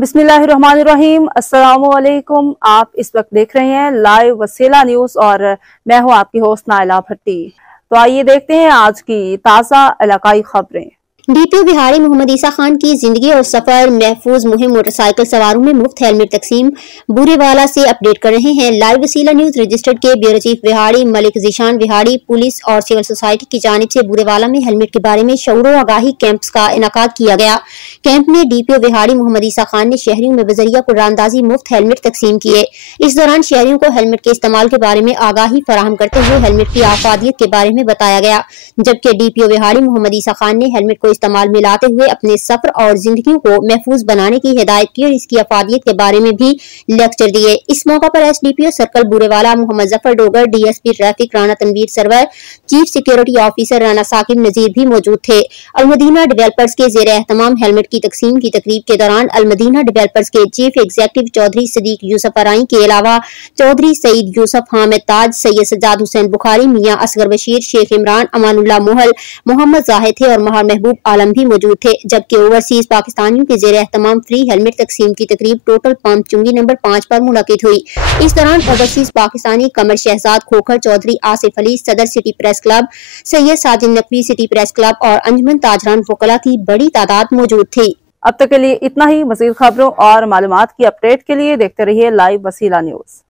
बिस्मिल्लाहिर्रहमानिर्रहीम। अस्सलामुअलैकुम। आप इस वक्त देख रहे हैं लाइव वसीला न्यूज़ और मैं हूं आपकी होस्ट नाइला भट्टी। तो आइए देखते हैं आज की ताज़ा इलाकाई खबरें। डीपीओ बिहारी मोहम्मद ईसा खान की जिंदगी और सफर महफूज मुहिम मोटरसाइकिल सवारों में मुफ्त हेलमेट तकसीम बूरेवाला से अपडेट कर रहे हैं। लाइव वसीला न्यूज रजिस्टर्ड के bureau chief Bihari Malik Zeeshan Bihari police और सिविल सोसाइटी की जानिब से बूरेवाला में हेलमेट के बारे में शऊर आगाही कैंप्स का इनकाद किया गया। कैंप में डीपीओ बिहाड़ी मोहम्मद ईसा खान ने शहरियों में बजरिया कुरानदाजी मुफ्त हेलमेट तकसीम किए। इस दौरान शहरियों को हेलमेट के इस्तेमाल के बारे में आगाही फराहम करते हुए हेलमेट की आफादियत के बारे में बताया गया, जबकि डीपीओ बिहाड़ी मोहम्मद ईसा खान ने हेलमेट को इस्तेमाल में लाते हुए अपने सफर और जिंदगी को महफूज बनाने की हिदायत की और इसकी अफादियत के बारे में भी लेक्चर दिए। इस मौका पर SDPO circle Burewala Muhammad Zafar Dogar, DSP traffic Rana Tanveer Sarwar, chief security officer Rana Saqib Nazir भी मौजूद थे। अलमदीना डेवलपर्स के जेर एहतमाम हेलमेट की तकसीम की तकरीब के दौरान अलमदीना डेवलपर्स के चीफ एग्जीक्यूटिव चौधरी सदीक यूसुफ अराई के अलावा चौधरी सईद यूसुफ, हामिद ताज, सैयद सज्जाद हुसैन बुखारी, मियां असगर बशीर, शेख इमरान, अमानुल्लाह मोहल, मोहम्मद जाहिद थे और महर महबूब आलम भी मौजूद थे। जबकि ओवरसीज पाकिस्तानियों के जेर एहतमाम फ्री हेलमेट तकसीम की तकरीब टोटल पंप चुंगी नंबर 5 पर मुनक्किद हुई। इस दौरान ओवरसीज पाकिस्तानी कमर शहजाद खोखर, चौधरी आसिफ अली, सदर city press club, Syed Sajid Naqvi city press club और अंजुमन ताजरान वकला की बड़ी तादाद मौजूद थी। अब तक के लिए इतना ही। मजीद खबरों और मालूमात की अपडेट के लिए देखते रहिए लाइव वसीला न्यूज़।